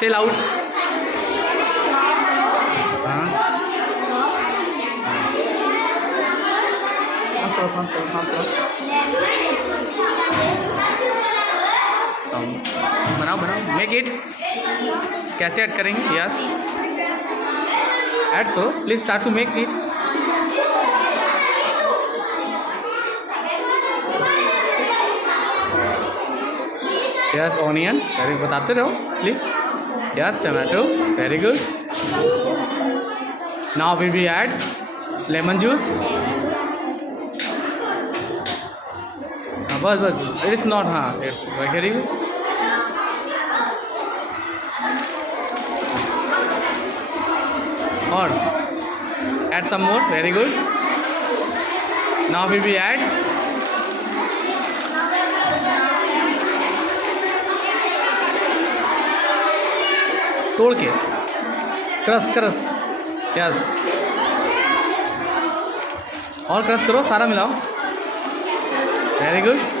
से लाउड। हाँ बनाओ बनाओ, मेक इट। कैसे ऐड करेंगे? यस ऐड करो please, start to make it. Yes onion, very, बताते रहो please. Yes tomato, very good. Now we be add lemon juice. बस बस, इट्स नॉट, हाँ इट्स वेरी गुड। और add some more, very good. Now we will add तोड़ के crush. Yes और crush करो, सारा मिलाओ, वेरी गुड।